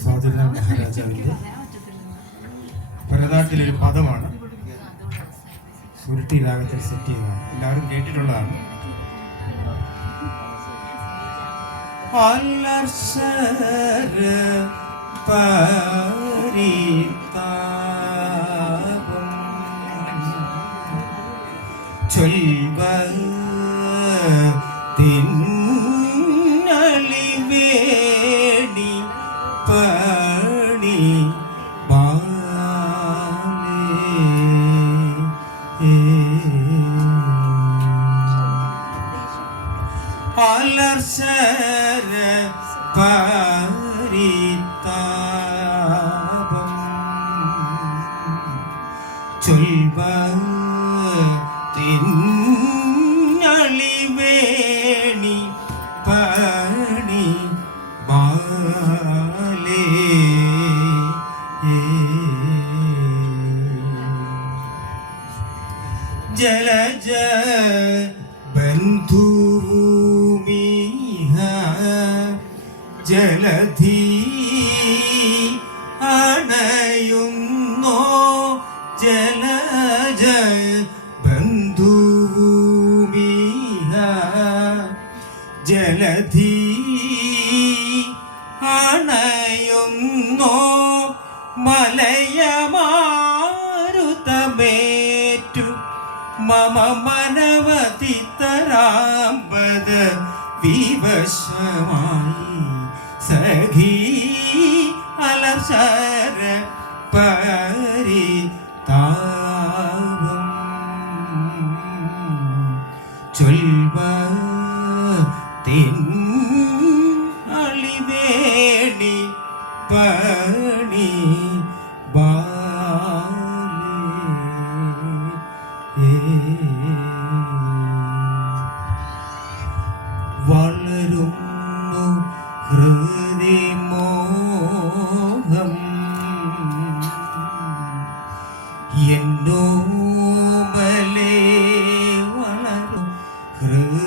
സ്വാതിലാൽ മഹാരാജാവിൻ്റെ ഭരതനാട്യത്തിലൊരു പദമാണ്. സുരുട്ടി രാഗത്തിൽ സെറ്റ് ചെയ്തതാണ്, എല്ലാവരും കേട്ടിട്ടുള്ളതാണ്. തിന്നളിവേണി പണി അലർശര പരിതാപം ചൊൽവ തിന്നളിവേണി പണി ബാലേ ജലജ ബന്ധുഭൂമിഹ ജലധി അണയുന്നോ ജലജ ബന്ധുഭൂമിഹ ജലധി അണയുന്നോ മലയമാരുതമേറ്റു മമ മനവതി തരാമ്പത വിവശമായി സഖീ അലർശര പരിതാപം ചൊൽവ തിന്നളിവേണി പണി വളരുന്നു ഹൃദിമോഹം എന്നോമലേ വളരും ഹൃദിമോഹം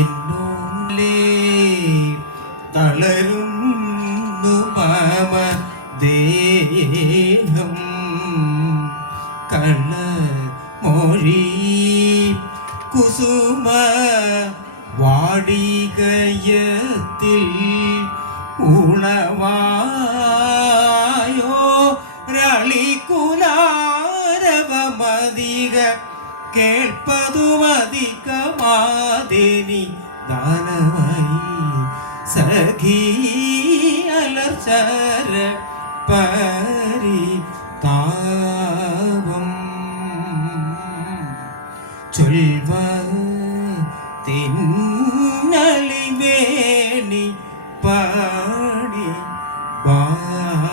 എന്നോമലേ തളരുന്നു മമ ദേഹം കള്ള മൊഴി കുസുമ വാടികയത്തിൽ ഉളവായോ രളികുലാരവമധിക കേൾപ്പതുമധികമാതിനി ദാനമായി സഖീ അലർശര പരിതാപം ചൊൽവ തിന്നളിവേണി പണി ബാലേ